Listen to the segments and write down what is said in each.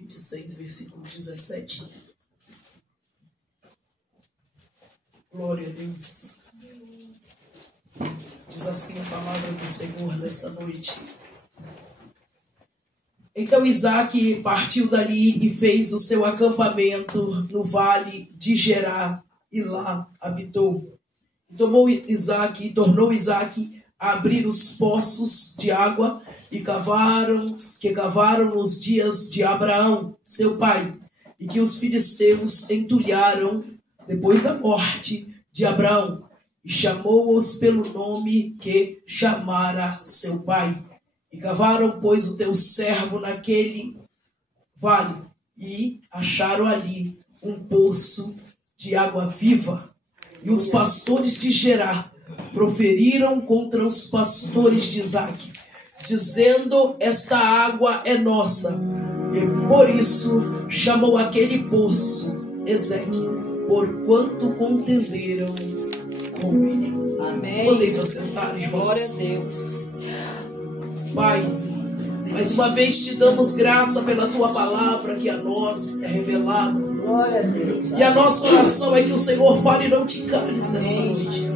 26, versículo 17. Glória a Deus. Diz assim a palavra do Senhor nesta noite. Então Isaque partiu dali e fez o seu acampamento no vale de Gerá, e lá habitou. Tornou Isaque a abrir os poços de água que cavaram nos dias de Abraão, seu pai, e que os filisteus entulharam depois da morte de Abraão, e chamou-os pelo nome que chamara seu pai. E cavaram, pois, o teu servo naquele vale, e acharam ali um poço de água viva. E os pastores de Gerá proferiram contra os pastores de Isaque, dizendo: esta água é nossa. E por isso chamou aquele poço Ezeque, porquanto contenderam com ele. Amém. Podeis assentar, irmãos. Glória a Deus. Pai, mais uma vez te damos graça pela tua palavra que a nós é revelada. Glória a Deus. E a nossa oração é que o Senhor fale e não te cales nesta noite.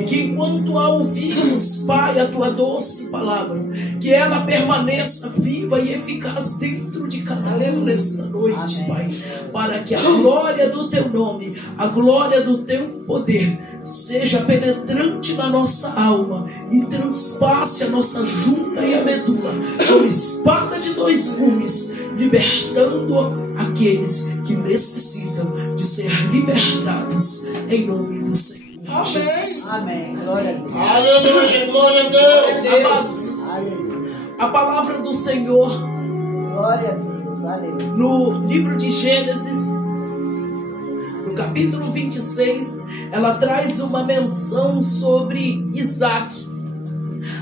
E que enquanto a ouvirmos, Pai, a tua doce palavra, que ela permaneça viva e eficaz dentro de cada um nesta noite, Amém. Pai. Para que a glória do teu nome, a glória do teu poder, seja penetrante na nossa alma e transpasse a nossa junta e a medula, como espada de dois gumes, libertando aqueles que necessitam de ser libertados, em nome do Senhor Jesus. Amém. Glória a Deus. Aleluia, glória a Deus. Amados, Aleluia. a palavra do Senhor Glória a Deus. Aleluia. no livro de Gênesis, no capítulo 26, ela traz uma menção sobre Isaque.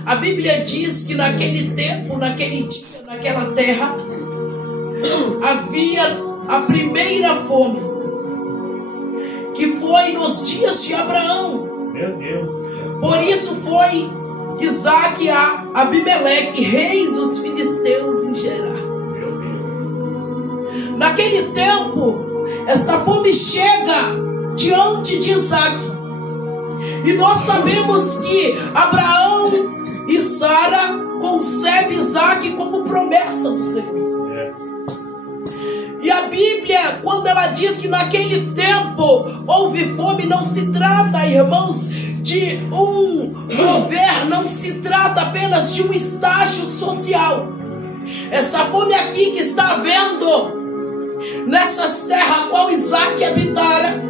A Bíblia diz que naquele tempo, naquele dia, naquela terra, havia a primeira fome, que foi nos dias de Abraão. Meu Deus. Por isso foi Isaque a Abimeleque, reis dos filisteus em Gerá. Meu Deus. Naquele tempo, esta fome chega diante de Isaque. E nós sabemos que Abraão e Sara concebem Isaque como promessa do Senhor. É. E a Bíblia, quando ela diz que naquele tempo houve fome, não se trata, irmãos, de um mover, não se trata apenas de um estágio social. Esta fome aqui que está havendo nessas terras a qual Isaque habitara,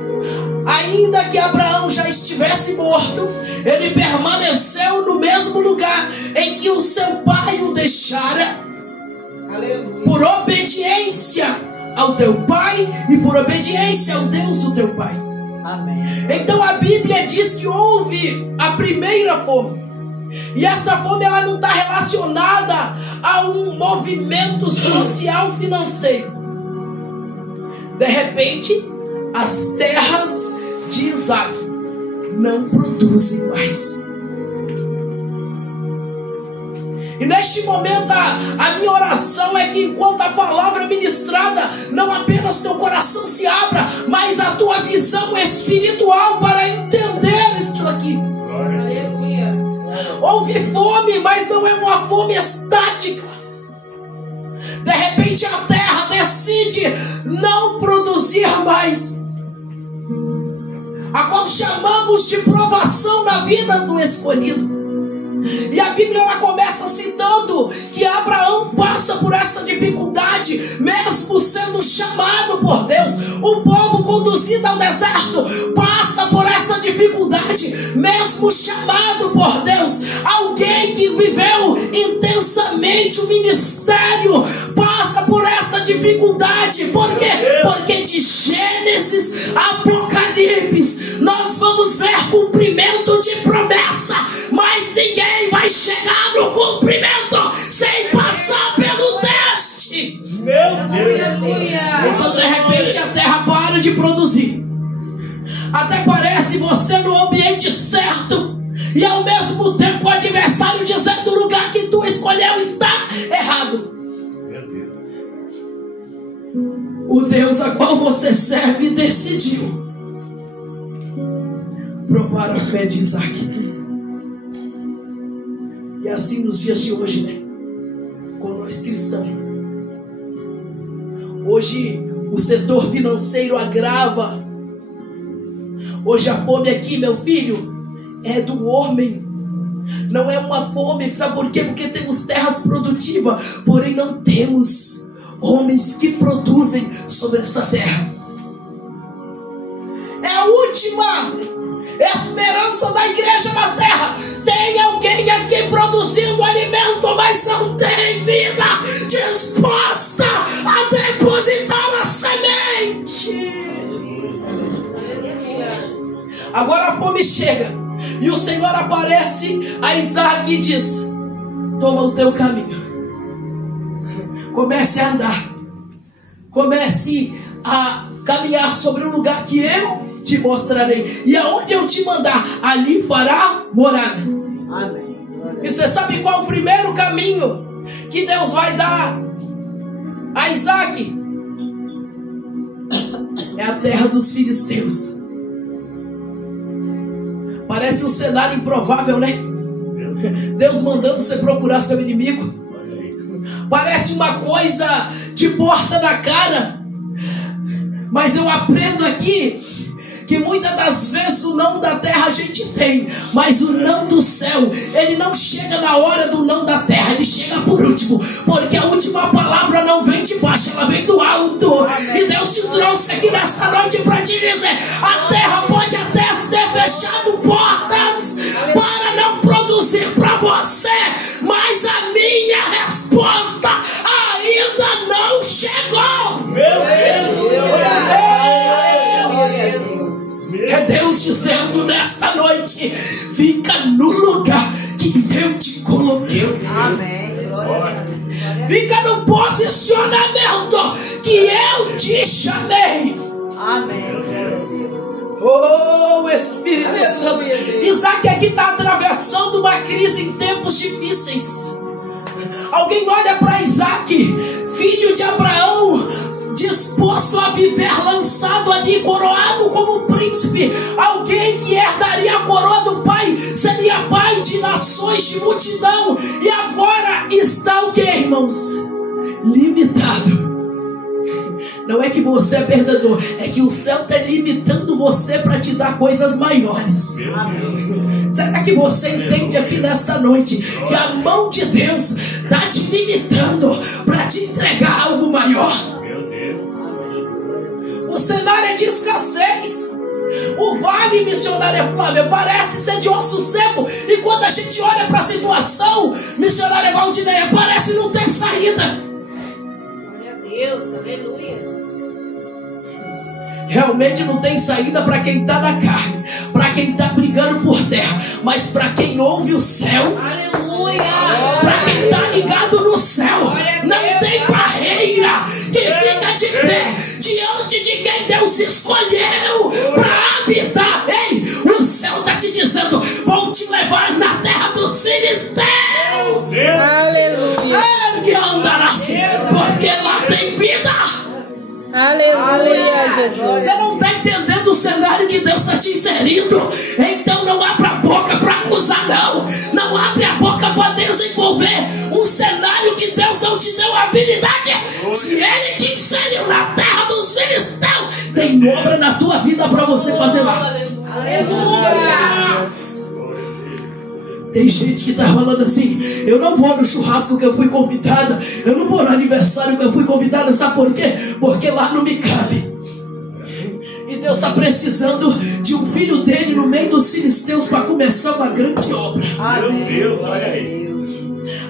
ainda que Abraão já estivesse morto, ele permaneceu no mesmo lugar em que o seu pai o deixara. Aleluia. Por obediência ao teu pai e por obediência ao Deus do teu pai. Amém. Então a Bíblia diz que houve a primeira fome. E esta fome ela não está relacionada a um movimento social financeiro. De repente, as terras de Isaque não produzem mais. E neste momento a minha oração é que enquanto a palavra é ministrada, não apenas teu coração se abra, mas a tua visão espiritual para entender isto aqui. Aleluia. Houve fome, mas não é uma fome estática. De repente a terra decide não produzir mais, a qual chamamos de provação na vida do escolhido. E a Bíblia ela começa citando que Abraão passa por esta dificuldade, mesmo sendo chamado por Deus. O povo conduzido ao deserto passa por esta dificuldade, mesmo chamado por Deus. Alguém que viveu intensamente o ministério passa por esta dificuldade. Por quê? Porque de Gênesis a Apocalipse nós vamos ver cumprimento de promessa, mas ninguém vai chegar no cumprimento sem passar pelo teste. Meu Deus. Aleluia. Então de repente a terra para de produzir. Até parece você no ambiente certo, e ao mesmo tempo o adversário dizendo: o lugar que tu escolheu está errado. Meu Deus. o Deus a qual você serve decidiu provar a fé de Isaac. E assim nos dias de hoje, né? Com nós cristãos, hoje o setor financeiro agrava. Hoje a fome aqui, meu filho, é do homem. Não é uma fome, sabe por quê? Porque temos terras produtivas, porém não temos homens que produzem sobre esta terra. É a última esperança da igreja na terra. Tem alguém aqui produzindo alimento, mas não tem vida disposta a depositar a semente. Agora a fome chega e o Senhor aparece a Isaac e diz: toma o teu caminho, comece a andar, comece a caminhar sobre um lugar que eu te mostrarei, e aonde eu te mandar, ali fará morada. Amém. E você sabe qual é o primeiro caminho que Deus vai dar a Isaac? É a terra dos filisteus. Parece um cenário improvável, né? Deus mandando você procurar seu inimigo. Parece uma coisa de porta na cara. Mas eu aprendo aqui que muitas das vezes o não da terra a gente tem, mas o não do céu, ele não chega na hora do não da terra, ele chega por último, porque a última palavra não vem de baixo, ela vem do alto. E Deus te trouxe aqui nesta noite para te dizer: a terra pode até ter fechado portas para não produzir para você, mas a minha resposta ainda não chegou. Meu Deus! É Deus dizendo nesta noite: fica no lugar que eu te coloquei. Amém. Fica no posicionamento que eu te chamei. Amém. Oh, Espírito Santo. Isaac aqui está atravessando uma crise em tempos difíceis. Alguém olha para Isaac, filho de Abraão, disposto a viver lançado ali, coroado como príncipe. Alguém que herdaria a coroa do pai, seria pai de nações, de multidão. E agora está o que, irmãos? Limitado. Não é que você é perdedor, é que o céu está limitando você para te dar coisas maiores. Será que você entende aqui nesta noite que a mão de Deus está te limitando para te entregar algo maior? O cenário é de escassez. O vale, missionária Flávia, parece ser de osso seco. E quando a gente olha para a situação, missionária Valdineia, parece não ter saída. Glória a Deus, aleluia. Realmente não tem saída para quem está na carne, para quem está brigando por terra. Mas para quem ouve o céu, Aleluia. para quem está ligado no céu, não tem barreira que fica de pé diante de quem Deus escolheu para habitar. Ei, o céu está te dizendo: vou te levar na terra dos filisteus. Aleluia. Ergue a andarás, porque lá tem vida. Aleluia, Jesus. Você não está entendendo o cenário que Deus está te inserindo. Então não abra a boca para acusar, não. Não abre a boca para desenvolver um cenário que Deus não te deu habilidade. Se Ele te inseriu na terra dos filisteus, tem obra na tua vida para você fazer lá. Aleluia. Tem gente que está falando assim: eu não vou no churrasco que eu fui convidada, eu não vou no aniversário que eu fui convidada. Sabe por quê? Porque lá não me cabe. E Deus está precisando de um filho dele no meio dos filisteus para começar uma grande obra. Meu Deus, olha aí.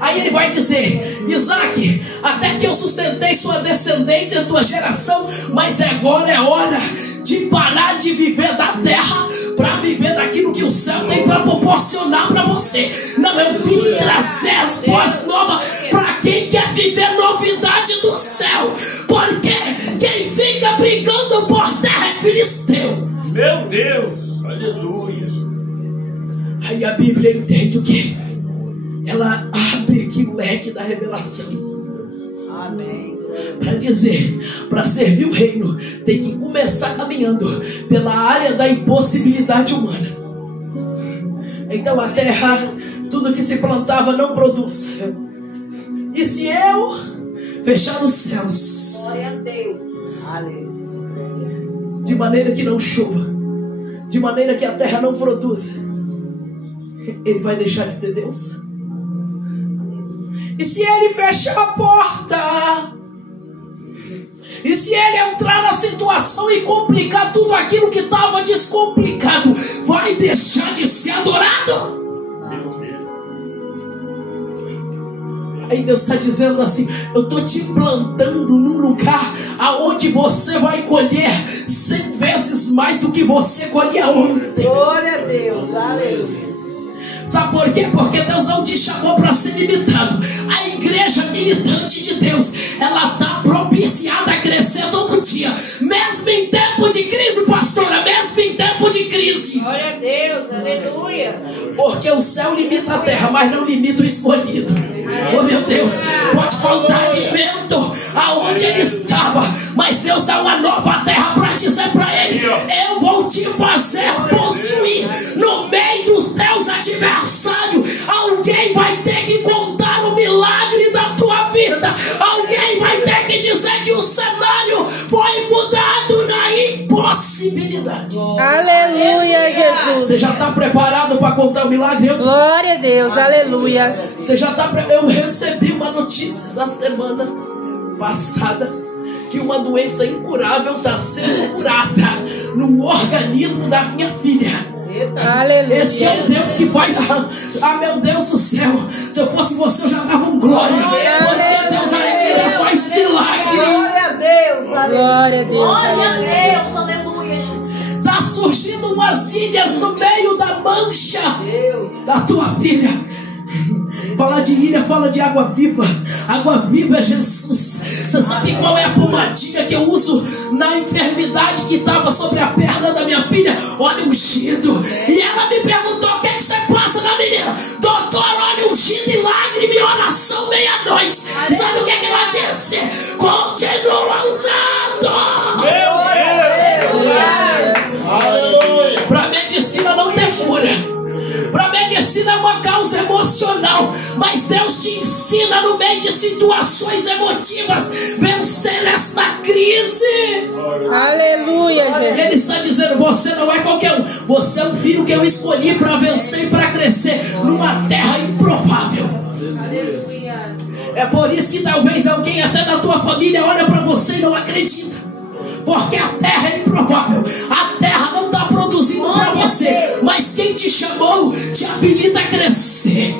Aí ele vai dizer: Isaac, até que eu sustentei sua descendência, tua geração, mas agora é hora de parar de viver da terra para viver daquilo que o céu tem para proporcionar para você. Não, eu vim trazer as boas novas para quem quer viver novidade do céu, porque quem fica brigando por terra é filisteu. Meu Deus, aleluia. Aí a Bíblia entende o que? Ela abre aqui o leque da revelação. Amém. para dizer, para servir o reino, tem que começar caminhando pela área da impossibilidade humana. Então a terra, tudo que se plantava não produz. E se eu fechar os céus, Glória a Deus. de maneira que não chova, de maneira que a terra não produza, ele vai deixar de ser Deus? E se ele fechar a porta, e se ele entrar na situação e complicar tudo aquilo que estava descomplicado, vai deixar de ser adorado? Aí Deus está dizendo assim: eu estou te plantando num lugar aonde você vai colher 100 vezes mais do que você colhia ontem. Glória a Deus, aleluia. Sabe por quê? Porque Deus não te chamou para ser limitado. A igreja militante de Deus, ela está propiciada a crescer todo dia, mesmo em tempo de crise, pastora, mesmo em tempo de crise. Glória a Deus, aleluia. Porque o céu limita a terra, mas não limita o escolhido. Oh meu Deus, pode faltar alimento aonde ele estava, mas Deus dá uma nova terra para dizer para ele: eu vou te fazer possuir no meio dos teus adversários. Alguém vai ter que contar o milagre da tua vida. Alguém vai ter que dizer que o cenário foi mudado na impossibilidade. Aleluia, Jesus. Você já está preparado para contar o milagre? Glória a Deus, aleluia. Você já está preparado? Eu recebi uma notícia essa semana passada que uma doença incurável está sendo curada no organismo da minha filha. Aleluia. Este é o Deus que faz. Ah, meu Deus do céu, se eu fosse você eu já estava com glória, porque Deus ainda faz milagre. Glória a Deus, glória a Deus. Glória a Deus, aleluia, Jesus. Está surgindo umas ilhas no meio da mancha Deus. da tua filha. Falar de ilha, fala de água viva. Água viva é Jesus. Você sabe qual é a pomadinha que eu uso na enfermidade que estava sobre a perna da minha filha? Óleo ungido. E ela me perguntou: o que é que você passa na menina? Doutor, óleo ungido e lágrima e oração meia-noite. Sabe o que é que ela disse? Continua usando. Meu Deus! Aleluia! Para medicina não tem cura. Para medicina é uma causa emocional, mas Deus te ensina no meio de situações emotivas vencer esta crise. Aleluia, Ele Jesus. está dizendo: você não é qualquer um, você é um filho que eu escolhi para vencer e para crescer numa terra improvável. Aleluia. É por isso que talvez alguém até na tua família olha para você e não acredita, porque a terra é improvável, a terra não está produzindo para você, mas quem te chamou te habilita a crescer.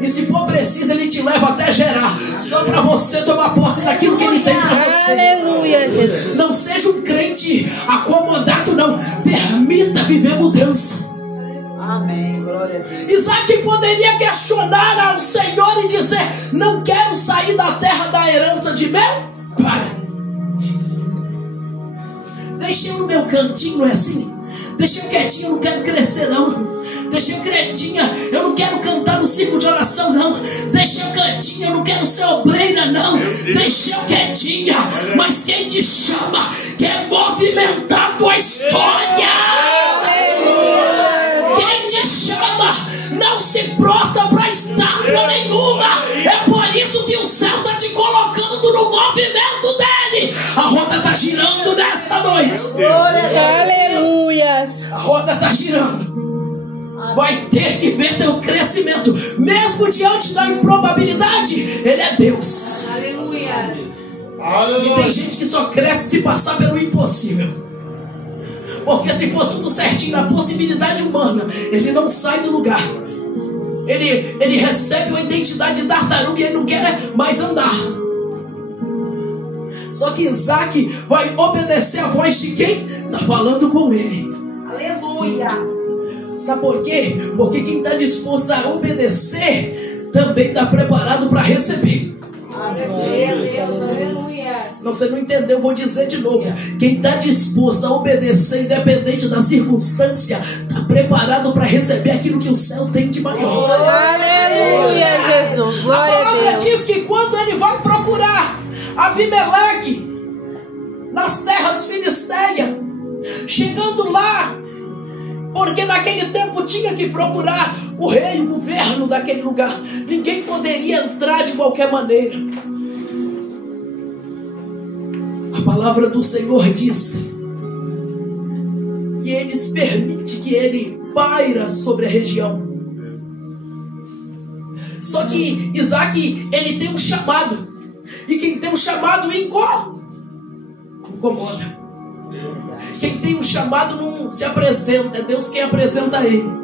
E se for preciso, ele te leva até gerar, só para você tomar posse daquilo que ele tem para você. Aleluia, Jesus. Não seja um crente acomodado, não. Permita viver mudança. Amém, glória a Deus. Isaac poderia questionar ao Senhor e dizer: não quero sair da terra da herança de meu pai. Deixa eu no meu cantinho, não é assim? Deixa eu quietinho, eu não quero crescer não. Deixa eu quietinha, eu não quero cantar no círculo de oração não. Deixa eu quietinha, eu não quero ser obreira não. Deixa eu quietinha, mas quem te chama quer movimentar a tua história. Quem te chama não se prostra para estátua nenhuma. É por isso que o céu está te colocando no movimento dele. A roda está girando nesta noite. Aleluia. A roda está girando. Vai ter que ver teu crescimento. Mesmo diante da improbabilidade, ele é Deus. Aleluia. E tem gente que só cresce se passar pelo impossível. Porque se for tudo certinho na possibilidade humana, ele não sai do lugar. Ele recebe uma identidade de tartaruga e ele não quer mais andar. Só que Isaac vai obedecer a voz de quem está falando com ele. Aleluia. Sabe por quê? Porque quem está disposto a obedecer também está preparado para receber. Glória a Deus, aleluia. Não, você não entendeu, vou dizer de novo. Quem está disposto a obedecer, independente da circunstância, está preparado para receber aquilo que o céu tem de maior. Aleluia, Jesus. A Glória a palavra Deus. diz que quando ele vai procurar Abimeleque nas terras filisteias, chegando lá, porque naquele tempo tinha que procurar o rei, o governo daquele lugar. Ninguém poderia entrar de qualquer maneira. A palavra do Senhor diz que eles permitem que ele paira sobre a região. Só que Isaac, ele tem um chamado. E quem tem um chamado incomoda. Quem tem um chamado não se apresenta, é Deus quem apresenta ele.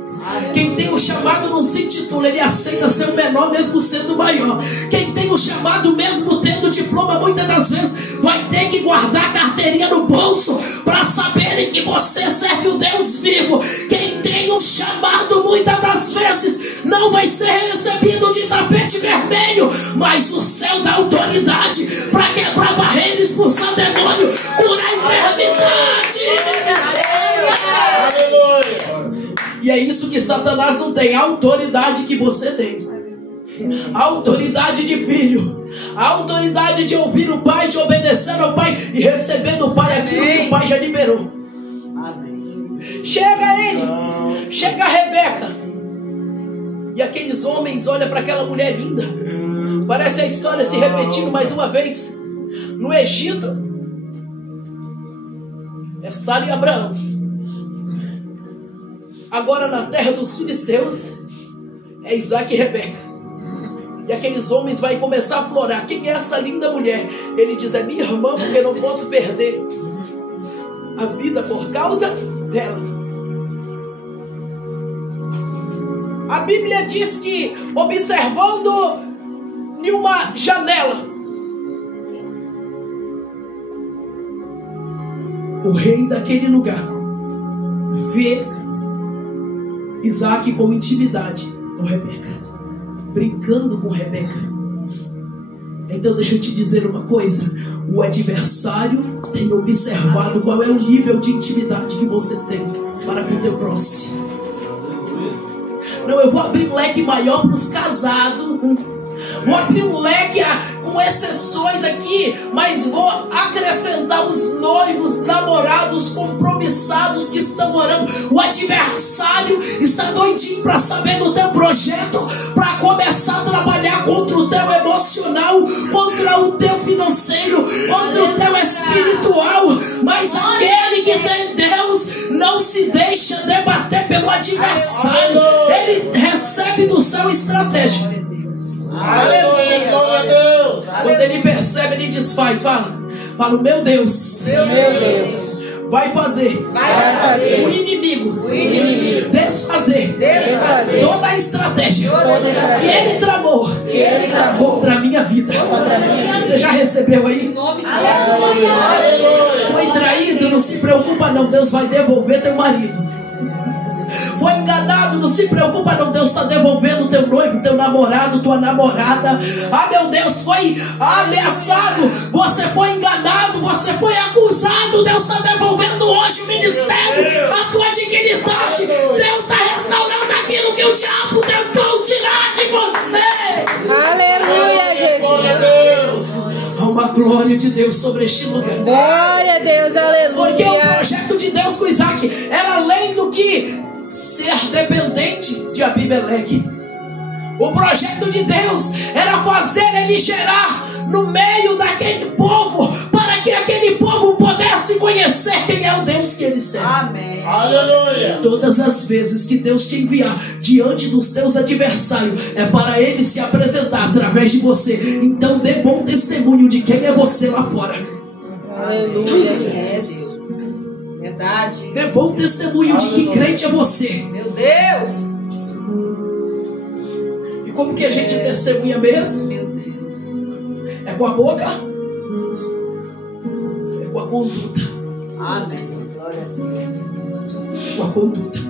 Quem tem um chamado não se intitula, ele aceita ser o menor mesmo sendo o maior. Quem tem um chamado mesmo tendo diploma, muitas das vezes vai ter que guardar a carteirinha no bolso para saberem que você serve o Deus vivo. Quem tem um chamado, muitas das vezes não vai ser recebido de tapete vermelho, mas o céu dá autoridade para quebrar barreira, expulsar demônio, curar enfermidade. Aleluia. E é isso que Satanás não tem, a autoridade que você tem. A autoridade de filho, a autoridade de ouvir o Pai, de obedecer ao Pai e receber do Pai aquilo que o Pai já liberou. Chega ele, chega a Rebeca, e aqueles homens olham para aquela mulher linda. Parece a história se repetindo mais uma vez. No Egito é Sara e Abraão. Agora na terra dos filisteus é Isaac e Rebeca. E aqueles homens vão começar a florar. Quem é essa linda mulher? Ele diz, é minha irmã, porque eu não posso perder a vida por causa dela. A Bíblia diz que, observando em uma janela, o rei daquele lugar vê Isaac com intimidade com Rebeca, brincando com Rebeca. Então deixa eu te dizer uma coisa: o adversário tem observado qual é o nível de intimidade que você tem para com o teu próximo. Não, eu vou abrir um leque maior para os casados. Vou abrir um leque com exceções aqui, mas vou acrescentar os noivos, namorados, compromissados que estão orando. O adversário está doidinho para saber do teu projeto, para começar a trabalhar contra o teu emocional, contra o teu financeiro, contra o teu espiritual. Mas aquele que tem Deus não se deixa debater pelo adversário. Ele recebe do céu estratégia. Aleluia, glória a Deus. Quando ele percebe, ele desfaz. Fala, meu Deus, vai fazer o inimigo desfazer toda a estratégia que ele tramou contra a minha vida. Você já recebeu aí? Foi traído, não se preocupa não, Deus vai devolver teu marido. Foi enganado, não se preocupa não, Deus está devolvendo teu noivo, teu namorado, tua namorada. Ah, meu Deus, foi ameaçado, você foi enganado, você foi acusado, Deus está devolvendo hoje o ministério, a tua dignidade. Deus está restaurando aquilo que o diabo tentou tirar de você. Aleluia, Jesus. Há uma glória de Deus sobre este lugar. Glória a Deus, aleluia. Porque o projeto de Deus com Isaac era além do que ser dependente de Abimeleque. O projeto de Deus era fazer ele gerar no meio daquele povo, para que aquele povo pudesse conhecer quem é o Deus que ele serve. Amém. Aleluia. Todas as vezes que Deus te enviar diante dos teus adversários, é para ele se apresentar através de você. Então dê bom testemunho de quem é você lá fora. Aleluia, Jesus. Verdade. Dê bom testemunho de que crente é você. Meu Deus. E como que a gente testemunha mesmo? Meu Deus. É com a boca? É com a conduta. Amém. Glória a Deus. Com a conduta.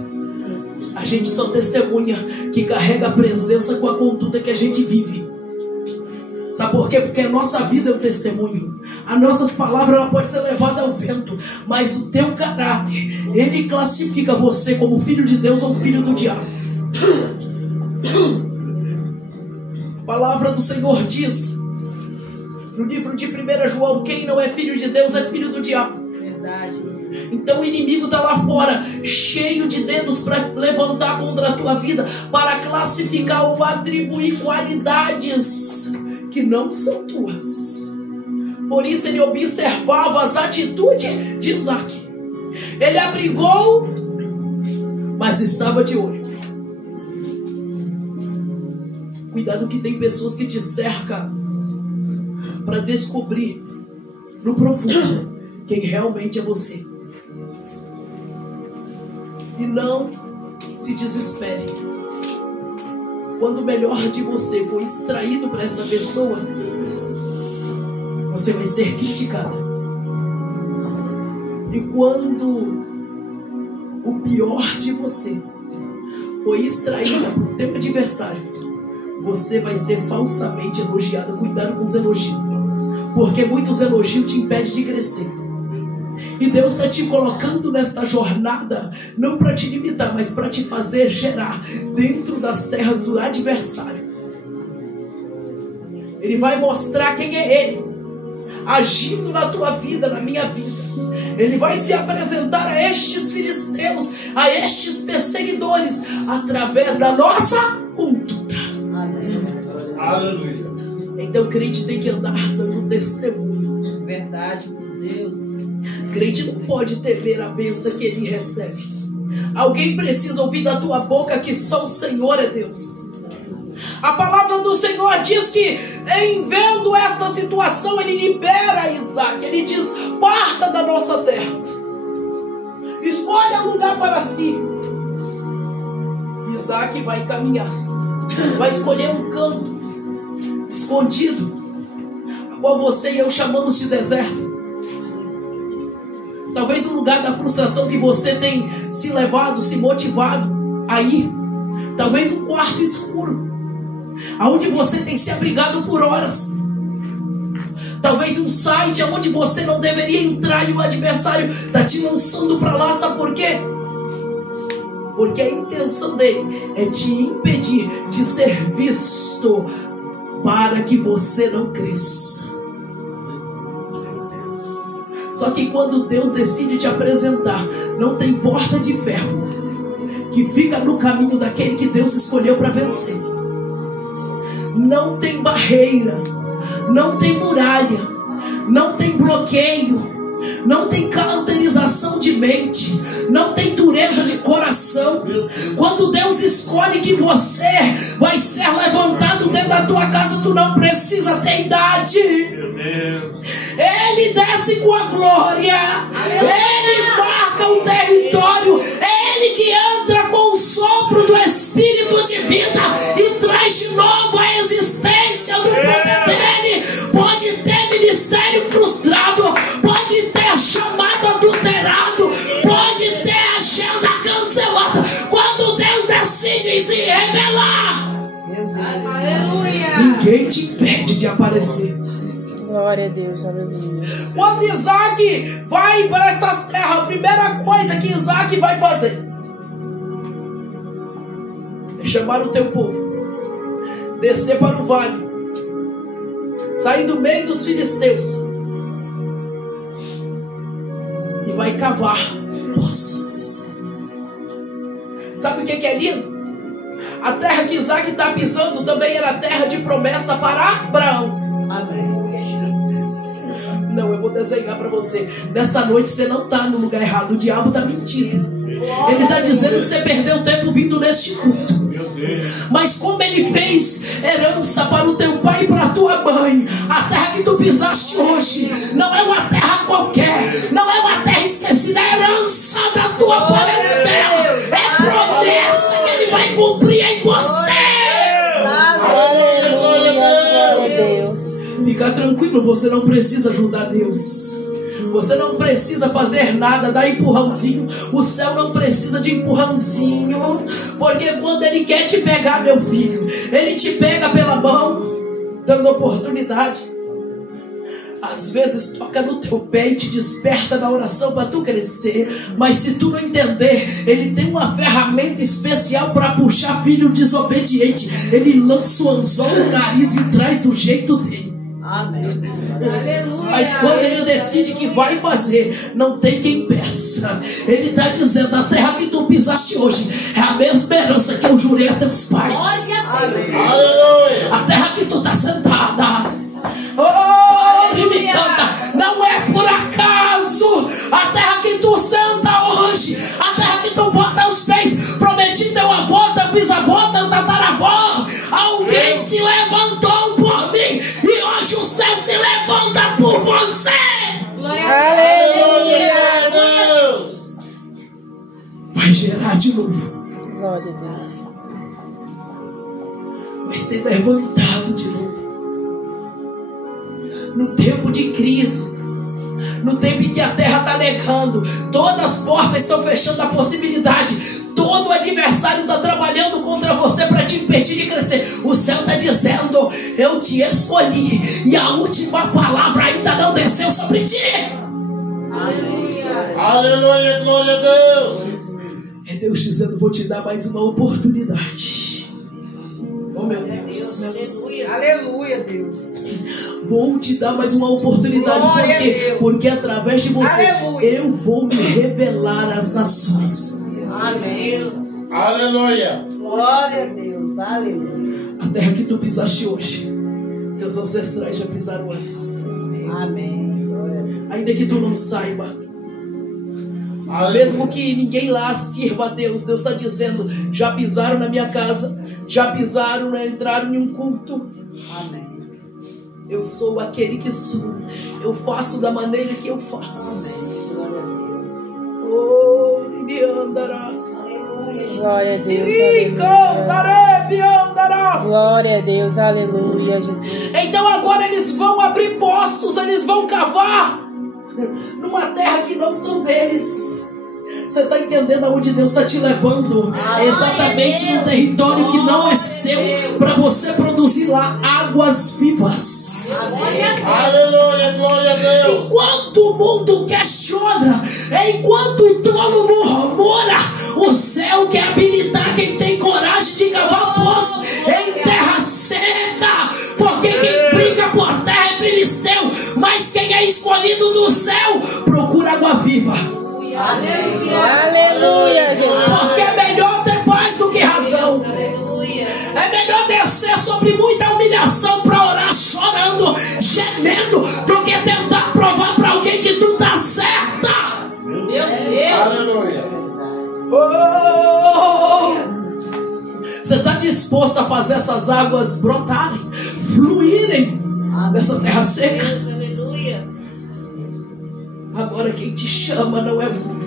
A gente só testemunha que carrega a presença com a conduta que a gente vive. Sabe por quê? Porque a nossa vida é um testemunho. As nossas palavras ela pode ser levada ao vento, mas o teu caráter, ele classifica você como filho de Deus ou filho do diabo. A palavra do Senhor diz no livro de 1 João: quem não é filho de Deus é filho do diabo. Verdade. Então o inimigo está lá fora, cheio de dedos para levantar contra a tua vida, para classificar ou atribuir qualidades que não são tuas. Por isso ele observava as atitudes de Isaac. Ele abrigou, mas estava de olho. Cuidado que tem pessoas que te cercam para descobrir no profundo quem realmente é você. E não se desespere. Quando o melhor de você for extraído para esta pessoa, você vai ser criticada. E quando o pior de você for extraído por teu adversário, você vai ser falsamente elogiado. Cuidado com os elogios, porque muitos elogios te impedem de crescer. E Deus está te colocando nesta jornada não para te limitar, mas para te fazer gerar dentro das terras do adversário. Ele vai mostrar quem é Ele, agindo na tua vida, na minha vida. Ele vai se apresentar a estes filisteus, a estes perseguidores, através da nossa conduta. Aleluia. Então o crente tem que andar dando testemunho. Verdade, por Deus. Crente não pode temer a bênção que ele recebe. Alguém precisa ouvir da tua boca que só o Senhor é Deus. A palavra do Senhor diz que, em vendo esta situação, ele libera Isaac. Ele diz: parta da nossa terra, escolha um lugar para si. Isaac vai caminhar, vai escolher um canto escondido, a qual você e eu chamamos de deserto. Talvez um lugar da frustração que você tem se levado, se motivado a ir. Talvez um quarto escuro, aonde você tem se abrigado por horas. Talvez um site onde você não deveria entrar e o adversário está te lançando para lá. Sabe por quê? Porque a intenção dele é te impedir de ser visto, para que você não cresça. Só que quando Deus decide te apresentar, não tem porta de ferro que fica no caminho daquele que Deus escolheu para vencer. Não tem barreira, não tem muralha, não tem bloqueio, não tem cauterização de mente, não tem dureza de coração. Quando Deus escolhe que você vai ser levantado dentro da tua casa, tu não precisa ter idade. Ele desce com a glória, ele marca o território, é ele que entra com o sopro do Espírito de vida e traz de novo a existência do poder dele. Pode ter ministério frustrado, pode ter chamado adulterado, pode ter agenda cancelada. Quando Deus decide se revelar, Aleluia. ninguém te impede de aparecer. Glória a Deus, aleluia. Quando Isaac vai para essas terras, a primeira coisa que Isaac vai fazer é chamar o teu povo, descer para o vale, sair do meio dos filisteus e vai cavar poços. Sabe o que é lindo? A terra que Isaac está pisando também era terra de promessa para Abraão. Amém. Não, eu vou desenhar para você. Nesta noite você não está no lugar errado. O diabo está mentindo. Ele está dizendo que você perdeu tempo vindo neste culto. Mas como ele fez herança para o teu pai e para a tua mãe, a terra que tu pisaste hoje não é uma terra qualquer, não é uma terra esquecida, é herança da tua parentela, é promessa que ele vai cumprir em você. Aleluia, glória a Deus. Fica tranquilo, você não precisa ajudar Deus. Você não precisa fazer nada, dar empurrãozinho. O céu não precisa de empurrãozinho, porque quando ele quer te pegar, meu filho, ele te pega pela mão. dando oportunidade. Às vezes toca no teu pé e te desperta na oração para tu crescer. Mas se tu não entender, ele tem uma ferramenta especial para puxar filho desobediente. Ele lança o anzol no nariz e traz do jeito dele. Amém. Mas quando ele decide que vai fazer, não tem quem peça. Ele está dizendo: a terra que tu pisaste hoje é a mesma herança que eu jurei a teus pais. Aleluia. A terra que tu está sentada, oh, ele me canta, não é por acaso. A terra que tu senta hoje, a terra que tu bota os pés, prometi teu avô, teu bisavô, teu tataravó. Alguém se levantou por mim e hoje o céu se levanta por você. Aleluia. Deus. Vai gerar de novo, Glória a Deus. vai ser levantado de novo. No tempo de crise, no tempo em que a terra está negando, todas as portas estão fechando a possibilidade, todo adversário está trabalhando contra você para te impedir de crescer. O céu está dizendo: eu te escolhi, e a última palavra ainda não desceu sobre ti. Aleluia. Aleluia, glória a Deus. É Deus dizendo: vou te dar mais uma oportunidade. Oh meu Deus, Aleluia, Deus. vou te dar mais uma oportunidade. Glória Por a quê? Deus. Porque através de você Aleluia. eu vou me revelar às nações. Amém. Aleluia. Glória a Deus. Aleluia. A terra que tu pisaste hoje, teus ancestrais já pisaram antes. Amém. Glória a Deus. Ainda que tu não saiba, mesmo que ninguém lá sirva a Deus, Deus está dizendo: já pisaram na minha casa, já pisaram, entraram em um culto. Amém. Eu sou aquele que sou, eu faço da maneira que eu faço. Glória a Deus. Oh, me andará. Glória a Deus. Me cantarei, me andarás. Glória a Deus. Aleluia, Jesus. Então agora eles vão abrir poços, eles vão cavar numa terra que não são deles. Você está entendendo aonde Deus está te levando? É exatamente no território que não é seu, para você produzir lá águas vivas. Aleluia, glória a Deus. Enquanto o mundo questiona, enquanto o trono murmura, o céu quer habilitar quem tem coragem de cavar poço em terra seca. Porque quem briga por terra é filisteu, mas quem é escolhido do céu procura água viva. Aleluia, Jesus. Porque é melhor ter paz do que razão. Aleluia. É melhor descer sobre muita humilhação para orar chorando, gemendo, do que tentar provar para alguém que tu tá certa. Meu Deus. Aleluia. Oh! Você está disposto a fazer essas águas brotarem, fluírem nessa terra seca? Aleluia. Agora quem te chama não é o mundo.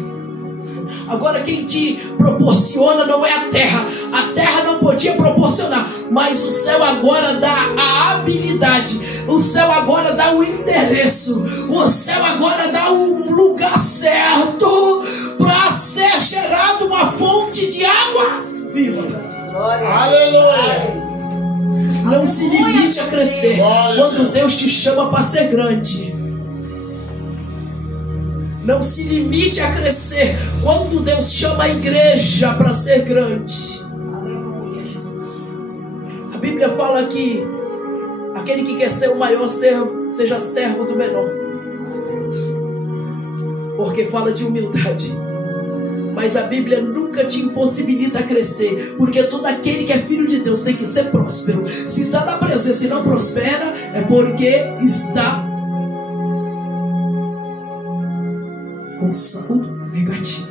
Agora quem te proporciona não é a terra. A terra não podia proporcionar, mas o céu agora dá a habilidade. O céu agora dá o endereço. O céu agora dá o lugar certo para ser gerado uma fonte de água viva. Aleluia. Não se limite a crescer quando Deus te chama para ser grande. Não se limite a crescer quando Deus chama a igreja para ser grande. A Bíblia fala que aquele que quer ser o maior seja servo do menor. Porque fala de humildade. Mas a Bíblia nunca te impossibilita a crescer, porque todo aquele que é filho de Deus tem que ser próspero. Se está na presença e não prospera, é porque está com saldo negativo.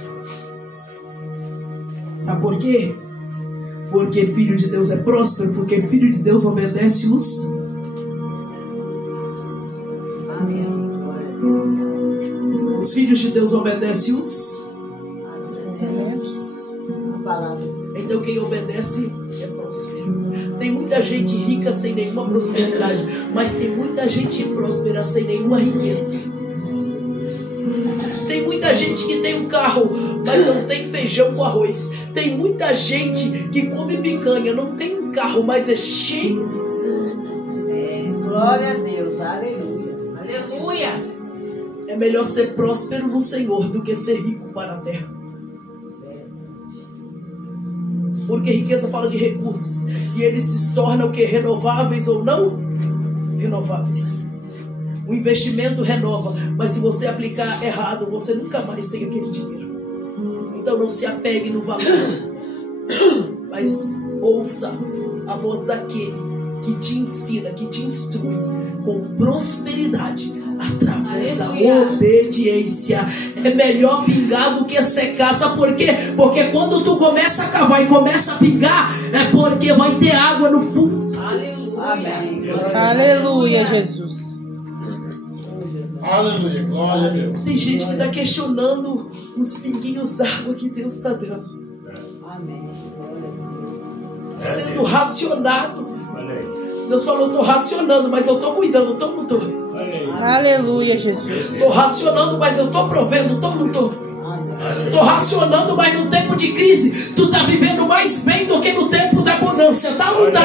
Sabe por quê? Porque filho de Deus é próspero, porque filho de Deus obedece os. Os filhos de Deus obedecem os. Então quem obedece é próspero. Tem muita gente rica sem nenhuma prosperidade, mas tem muita gente próspera sem nenhuma riqueza. Tem muita gente que tem um carro, mas não tem feijão com arroz. Tem muita gente que come picanha, não tem um carro, mas é cheio Glória a Deus. Aleluia. Aleluia. É melhor ser próspero no Senhor do que ser rico para a terra. Porque riqueza fala de recursos. E eles se tornam o que? Renováveis ou não? Renováveis. O investimento renova. Mas se você aplicar errado, você nunca mais tem aquele dinheiro. Então não se apegue no valor. Mas ouça a voz daquele que te ensina, que te instrui com prosperidade através da obediência. É melhor pingar do que secar. Sabe por quê? Porque quando tu começa a cavar e começa a pingar, é porque vai ter água no fundo. Aleluia. Aleluia, Jesus. Aleluia. Glória a Deus. Tem gente que está questionando os pinguinhos d'água que Deus está dando, Amém. sendo racionado. Deus falou, estou racionando, mas eu estou cuidando, estou ou não estou? Aleluia, Jesus. Estou racionando, mas eu estou provendo, estou ou não estou? Estou racionando, mas no tempo de crise, tu está vivendo mais bem do que no tempo da bonança, tá ou não tá?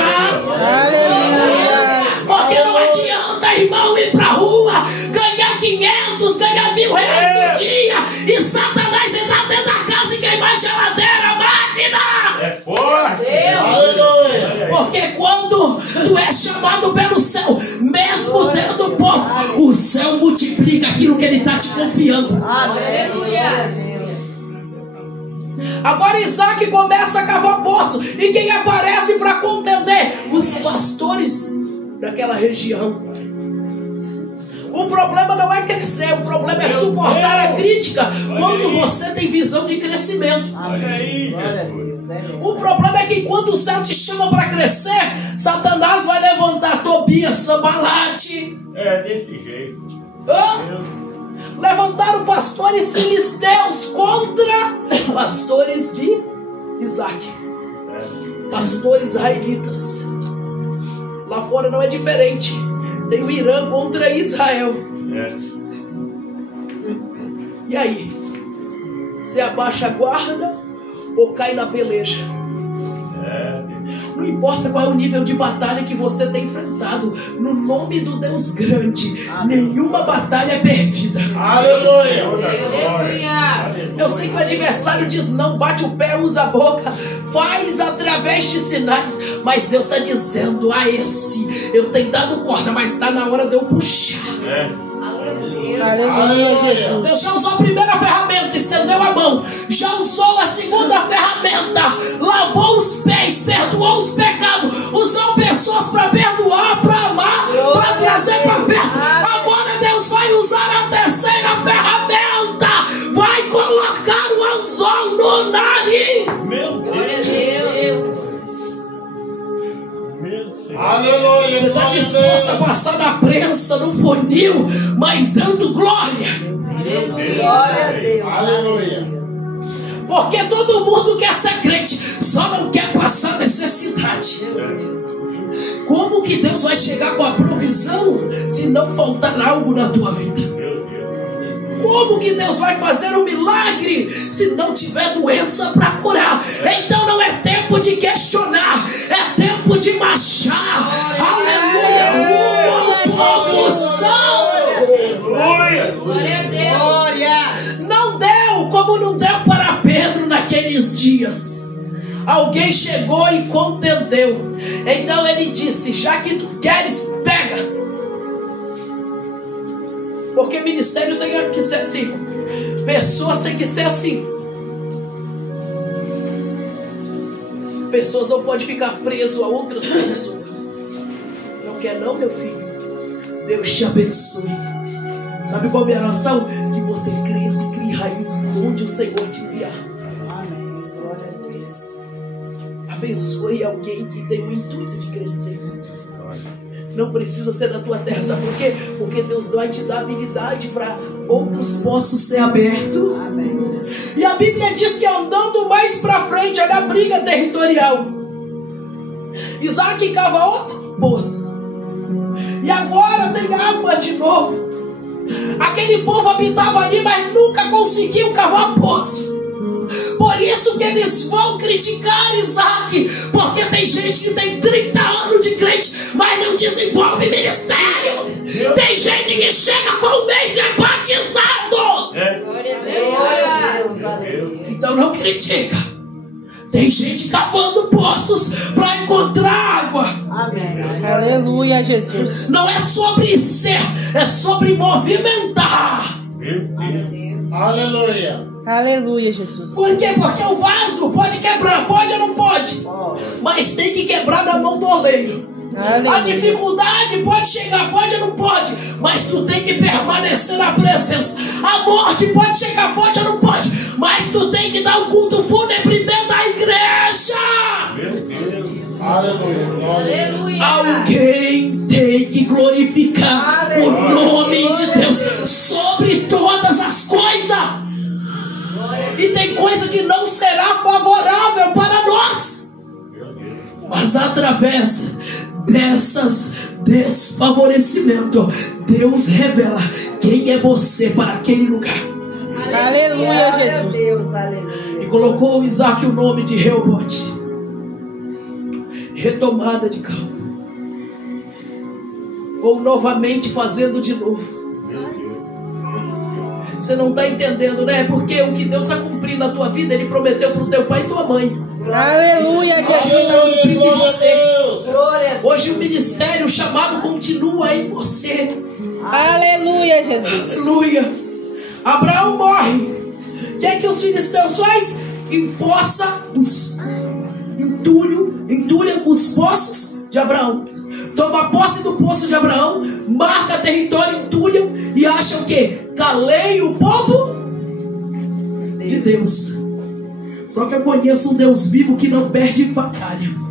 Aleluia. Porque não adianta, irmão, ir pra rua, ganhar 500, ganhar R$1.000 no dia, e Satanás entrar dentro da casa e queimar a geladeira, máquina! É forte. Aleluia. Porque quando tu é chamado pelo céu, mesmo tendo pouco, o céu multiplica aquilo que ele está te confiando. Aleluia. Agora Isaac começa a cavar poço, e quem aparece para contender? Os pastores daquela região. O problema não é crescer, o problema é suportar a crítica quando você tem visão de crescimento. Olha aí, Jesus. O problema é que quando o céu te chama para crescer, Satanás vai levantar Tobias, Sambalate. É desse jeito. Levantaram pastores filisteus contra pastores de Isaac, pastores israelitas. Lá fora não é diferente. Tem o Irã contra Israel. E aí? Você abaixa a guarda ou cai na peleja? Não importa qual é o nível de batalha que você tem enfrentado, no nome do Deus grande, nenhuma batalha é perdida. Aleluia. Aleluia. Eu sei que o adversário diz não, bate o pé, usa a boca, faz através de sinais, mas Deus está dizendo a esse, eu tenho dado corda, mas está na hora de eu puxar. Aleluia, Jesus. Deus já usou a primeira ferramenta, estendeu a mão, já usou a segunda ferramenta, lavou os pés, perdoou os pecados, usou pessoas para perdoar, para amar, para trazer para perto. Agora Deus vai usar a terceira ferramenta, vai colocar o anzol no nariz. Glória a Deus. Aleluia. Você está disposto a passar na prensa, no funil, mas dando glória? Glória a Deus. Aleluia. Porque todo mundo quer ser crente, só não quer passar necessidade. Como que Deus vai chegar com a provisão se não faltar algo na tua vida? Como que Deus vai fazer um milagre se não tiver doença para curar? Então não é tempo de questionar, é tempo de marchar. Aleluia! O povo santo! Glória a Deus. Glória. Não deu como não deu para Pedro naqueles dias. Alguém chegou e contendeu. Então ele disse: já que tu queres, pega. Porque ministério tem que ser assim. Pessoas têm que ser assim. Pessoas não podem ficar presas a outras pessoas. Não quer não, meu filho? Deus te abençoe. Sabe qual é a minha oração? Que você cresça e crie raiz onde o Senhor te enviar. Amém. Glória a Deus. Abençoe alguém que tem o intuito de crescer. Não precisa ser da tua terra, sabe por quê? Porque Deus vai te dar habilidade para outros poços ser abertos. Amém. E a Bíblia diz que andando mais para frente, olha a briga territorial. Isaac cava outro poço. E agora tem água de novo. Aquele povo habitava ali, mas nunca conseguiu cavar poço. Por isso que eles vão criticar Isaac, porque tem gente que tem 30 anos de crente, mas não desenvolve ministério. Tem gente que chega com um mês e é batizado. Glória a Deus. Aleluia. Então não critica. Tem gente cavando poços para encontrar água. Amém. Aleluia, Jesus. Não é sobre ser, é sobre movimentar. Meu Deus. Aleluia. Aleluia, Jesus. Por quê? Porque o vaso pode quebrar, pode ou não pode? Mas tem que quebrar na mão do oleiro. A Aleluia. dificuldade pode chegar, pode ou não pode, mas tu tem que permanecer na presença. A morte pode chegar, pode ou não pode, mas tu tem que dar um culto fúnebre dentro da igreja. Meu Deus. Aleluia. Glória. Aleluia. Alguém tem que glorificar o nome de Deus sobre todas as coisas. E tem coisa que não será favorável para nós, mas através dessas desfavorecimento, Deus revela quem é você para aquele lugar. Aleluia, Glória a Jesus. Deus. Aleluia. E colocou Isaac o nome de Reobote, retomada de campo, ou novamente fazendo de novo. Você não está entendendo, né? Porque o que Deus está cumprindo na tua vida, Ele prometeu para o teu pai e tua mãe. Aleluia, Ele Jesus. está cumprindo em Glória a você. Deus. Glória a Deus. Hoje o ministério, o chamado continua em você. Aleluia, Jesus. Aleluia. Abraão morre. O que é que os filisteus faz? Empoça os entulha os poços de Abraão. Toma posse do poço de Abraão, marca território, entulham e acham o quê? Calei o povo de Deus. Só que eu conheço um Deus vivo que não perde batalha.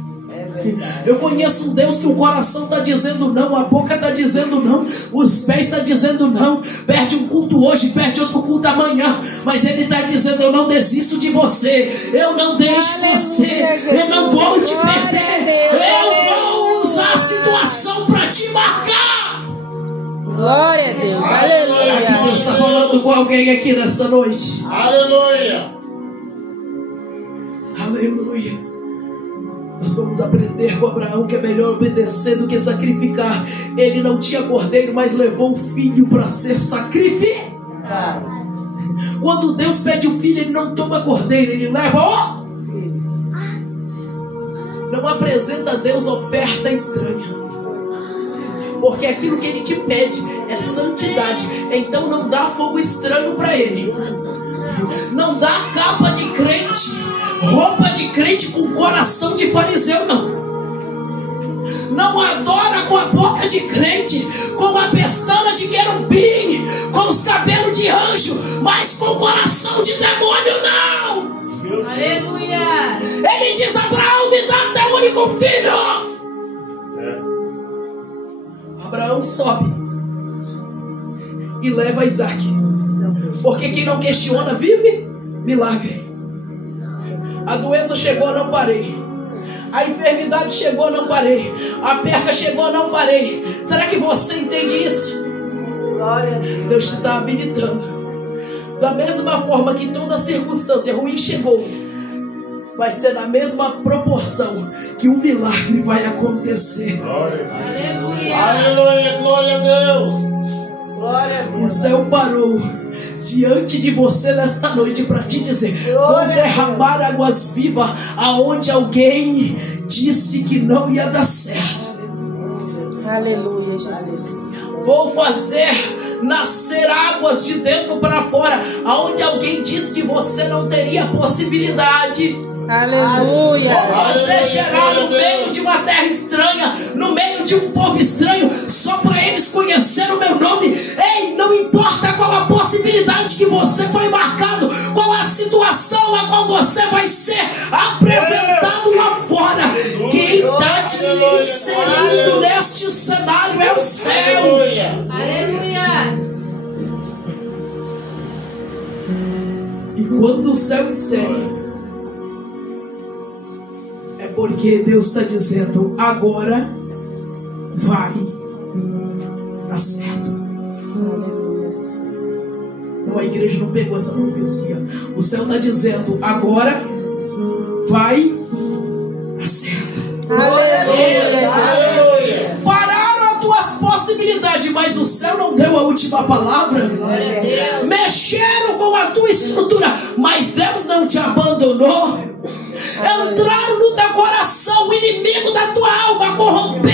Eu conheço um Deus que o coração está dizendo não, a boca está dizendo não, os pés estão dizendo não. Perde um culto hoje, perde outro culto amanhã, mas Ele está dizendo: eu não desisto de você, eu não deixo você, eu não vou te perder, eu vou usar a situação para te marcar. Glória a Deus. Será que Deus está Aleluia. falando com alguém aqui nessa noite? Aleluia. Aleluia. Nós vamos aprender com Abraão que é melhor obedecer do que sacrificar. Ele não tinha cordeiro, mas levou o filho para ser sacrificado. Quando Deus pede o filho, Ele não toma cordeiro, Ele leva o... Não apresenta a Deus oferta estranha, porque aquilo que Ele te pede é santidade. Então não dá fogo estranho para Ele. Não dá capa de crente, roupa de crente com coração de fariseu, não. Não adora com a boca de crente, com a pestana de querubim, com os cabelos de anjo, mas com o coração de demônio, não. Aleluia. Ele diz: Abraão, me dá teu único filho. Abraão sobe e leva Isaac, porque quem não questiona vive milagre. A doença chegou, não parei. A enfermidade chegou, não parei. A perca chegou, não parei. Será que você entende isso? Glória a Deus. Deus te está habilitando. Da mesma forma que toda circunstância ruim chegou, vai ser na mesma proporção que o milagre vai acontecer. Aleluia. Aleluia. Glória a Deus. Glória a O Deus. céu parou diante de você nesta noite para te dizer: vou Glória a derramar águas vivas aonde alguém disse que não ia dar certo. Aleluia, Jesus. Vou fazer nascer águas de dentro para fora aonde alguém disse que você não teria possibilidade. Aleluia. Você gerar no meio de uma terra estranha, no meio de um povo estranho, só para eles conhecerem o meu nome. Ei, não importa qual a possibilidade que você foi marcado, qual a situação a qual você vai ser apresentado lá fora. Quem está te inserindo neste cenário é o céu. Aleluia. Aleluia. E quando o céu insere, é porque Deus está dizendo: agora vai dar certo. Então a igreja não pegou essa profecia. O céu está dizendo, agora vai a certa. Aleluia. Aleluia. Pararam as tuas possibilidades, mas o céu não deu a última palavra. Mexeram com a tua estrutura, mas Deus não te abandonou. Entraram no teu coração, o inimigo da tua alma corrompeu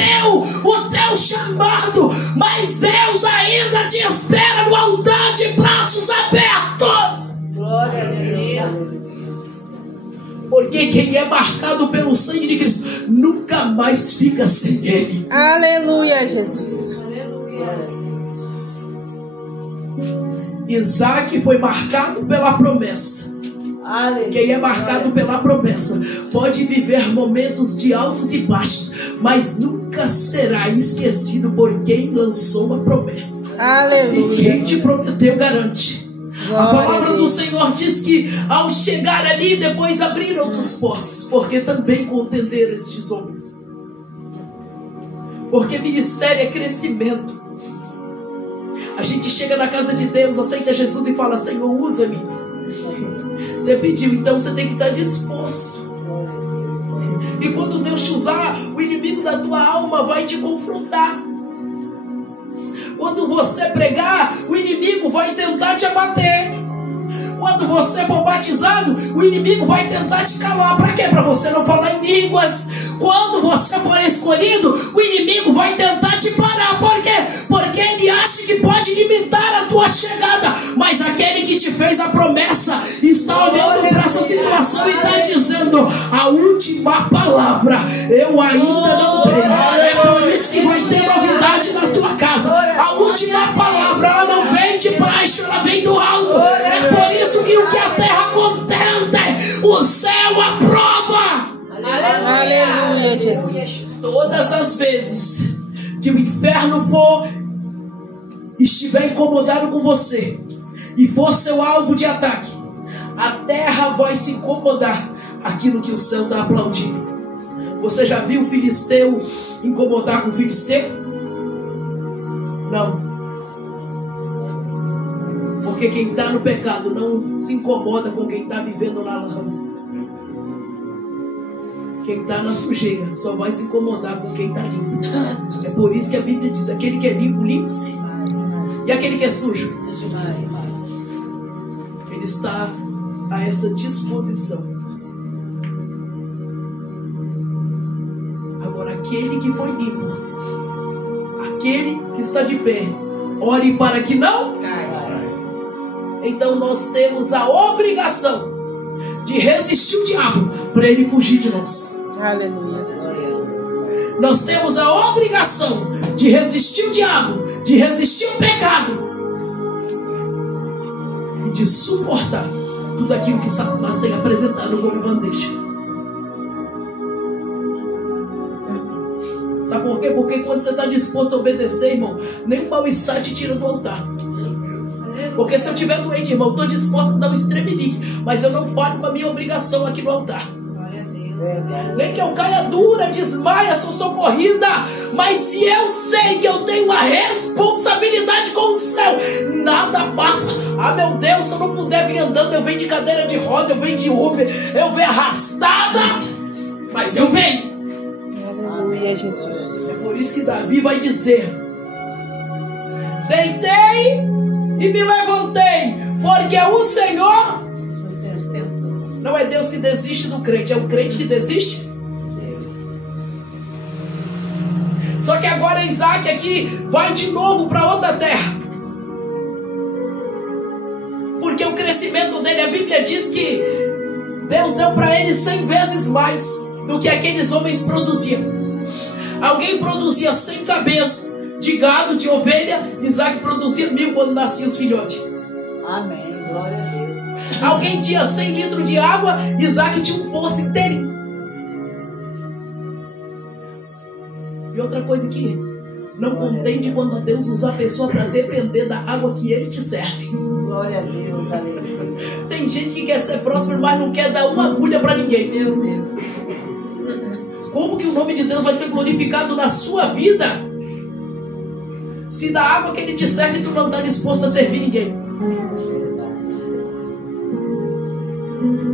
o teu chamado, mas Deus ainda te espera no altar de braços abertos. Glória a Deus. Porque quem é marcado pelo sangue de Cristo nunca mais fica sem ele. Aleluia, Jesus. Isaac foi marcado pela promessa. Aleluia. Quem é marcado pela promessa pode viver momentos de altos e baixos, mas nunca será esquecido por quem lançou a promessa. E Aleluia. quem te prometeu garante. A palavra do Senhor diz que ao chegar ali, depois abriram outros poços, porque também contenderam estes homens. Porque ministério é crescimento. A gente chega na casa de Deus, aceita Jesus e fala, Senhor, usa-me. Você pediu, então você tem que estar disposto. E quando Deus te usar, o inimigo da tua alma vai te confrontar. Quando você pregar, o inimigo vai tentar te abater. Quando você for batizado, o inimigo vai tentar te calar. Para quê? Para você não falar em línguas. Quando você for escolhido, o inimigo vai tentar te parar. Por quê? Porque ele acha que pode limitar a tua chegada. Mas aquele que te fez a promessa está olhando para essa situação e está dizendo, a última palavra eu ainda não tenho. É por isso que vai ter novidade na tua casa. A última palavra, ela não vem de baixo, ela vem do alto. É por isso que o que a terra contende, o céu aprova. Aleluia, Jesus. Todas as vezes que o inferno estiver incomodado com você e for seu alvo de ataque, a terra vai se incomodar aquilo que o céu está aplaudindo. Você já viu o filisteu incomodar com o filisteu? Não. Porque quem está no pecado não se incomoda com quem está vivendo na lama. Quem está na sujeira só vai se incomodar com quem está limpo. É por isso que a Bíblia diz, aquele que é limpo, limpa-se. E aquele que é sujo, ele está a essa disposição. Agora, aquele que foi limpo, aquele que está de pé, ore para que não caia. Então nós temos a obrigação de resistir o diabo para ele fugir de nós. Aleluia. Nós temos a obrigação de resistir o diabo, de resistir o pecado e de suportar tudo aquilo que Satanás tem apresentado como bandeja. Sabe por quê? Porque quando você está disposto a obedecer, irmão, nem o mal-estar te tira do altar. Porque se eu estiver doente, irmão, eu estou disposto a dar um estremelique, mas eu não falho com a minha obrigação aqui no altar. Nem que eu caia dura, desmaia, sou socorrida, mas se eu sei que eu tenho uma responsabilidade com o céu, nada passa. Ah, meu Deus, se eu não puder vir andando, eu venho de cadeira de roda, eu venho de Uber, eu venho arrastada, mas eu venho. Aleluia, Jesus. É por isso que Davi vai dizer: deitei e me levantei, porque o Senhor... Não é Deus que desiste do crente, é o crente que desiste. Só que agora Isaac aqui vai de novo para outra terra. Porque o crescimento dele, a Bíblia diz que Deus deu para ele 100 vezes mais do que aqueles homens produziam. Alguém produzia 100 cabeças de gado, de ovelha, Isaac produzia 1000 quando nasciam os filhotes. Amém, glória a Deus. Alguém tinha 100 litros de água, Isaac tinha um poço inteirinho. E outra coisa que não contende quando Deus usa a pessoa para depender da água que Ele te serve. Glória a Deus, aleluia. Tem gente que quer ser próspero, mas não quer dar uma agulha para ninguém. Meu Deus. Como que o nome de Deus vai ser glorificado na sua vida se da água que Ele te serve tu não está disposto a servir ninguém?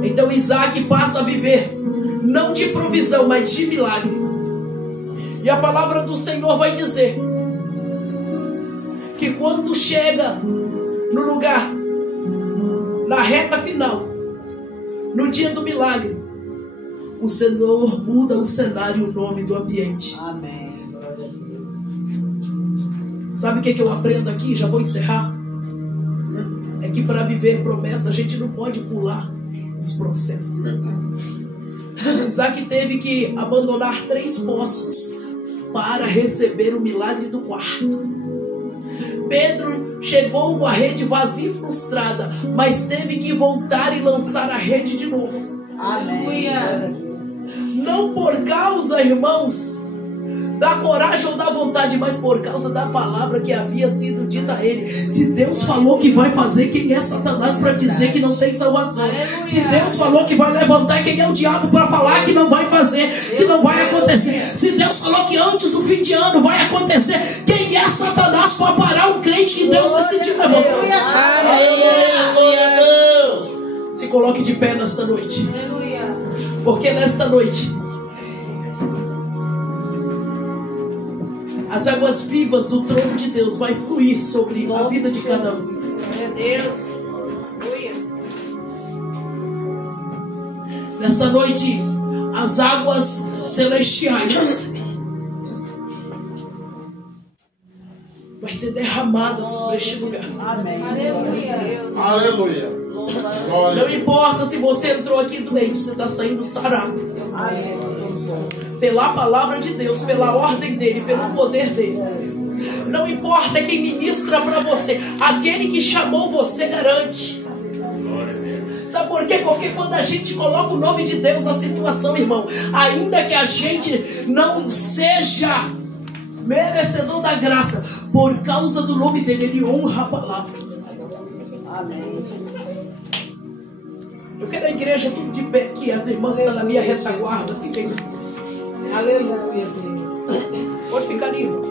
Então Isaac passa a viver não de provisão, mas de milagre. E a palavra do Senhor vai dizer que quando chega no lugar, na reta final, no dia do milagre, o Senhor muda o cenário e o nome do ambiente. Amém. Glória a Deus. Sabe o que eu aprendo aqui? Já vou encerrar. É que para viver promessa a gente não pode pular os processos. Isaac teve que abandonar 3 poços para receber o milagre do quarto. Pedro chegou com a rede vazia e frustrada, mas teve que voltar e lançar a rede de novo. Amém. Glória a Deus. Não por causa, irmãos, da coragem ou da vontade, mas por causa da palavra que havia sido dita a ele. Se Deus falou que vai fazer, quem é Satanás para dizer que não tem salvação? Se Deus falou que vai levantar, quem é o diabo para falar que não vai fazer, que não vai acontecer? Se Deus falou que antes do fim de ano vai acontecer, quem é Satanás para parar o crente que Deus decidiu levantar? Aleluia. Glória a Deus. Se coloque de pé nesta noite, Aleluia. porque nesta noite as águas vivas do trono de Deus vai fluir sobre a vida de cada um. Glória a Deus. Aleluia. Nesta noite, as águas celestiais vai ser derramada sobre este lugar. Amém. Aleluia. Aleluia. Não Glória. importa se você entrou aqui doente, você está saindo sarado. Amém. Pela palavra de Deus, pela ordem dele, pelo poder dele. Não importa quem ministra para você, aquele que chamou você garante. Sabe por quê? Porque quando a gente coloca o nome de Deus na situação, irmão, ainda que a gente não seja merecedor da graça, por causa do nome dele, ele honra a palavra. Amém. Eu quero a igreja tudo de pé aqui, as irmãs estão na minha retaguarda, fiquem. Aleluia, Deus. Pode ficar ali, irmãs.